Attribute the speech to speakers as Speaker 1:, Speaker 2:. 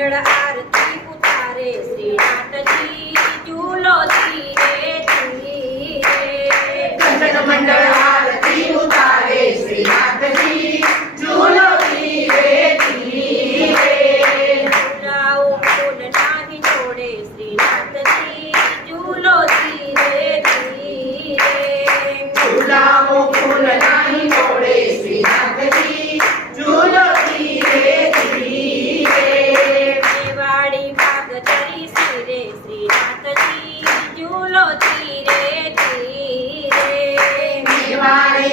Speaker 1: hundred ધીરે ધીરે
Speaker 2: નિવારે